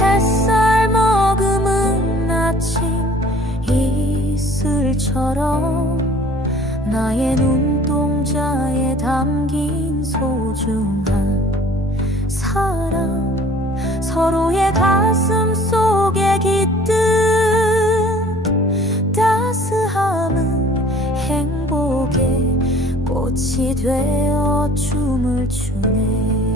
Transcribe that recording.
햇살 머금은 아침 이슬처럼 나의 눈동자에 담긴 소중한 사랑, 서로의 가슴 속에 깃든 따스함은 행복의 꽃이 되어 춤을 추네.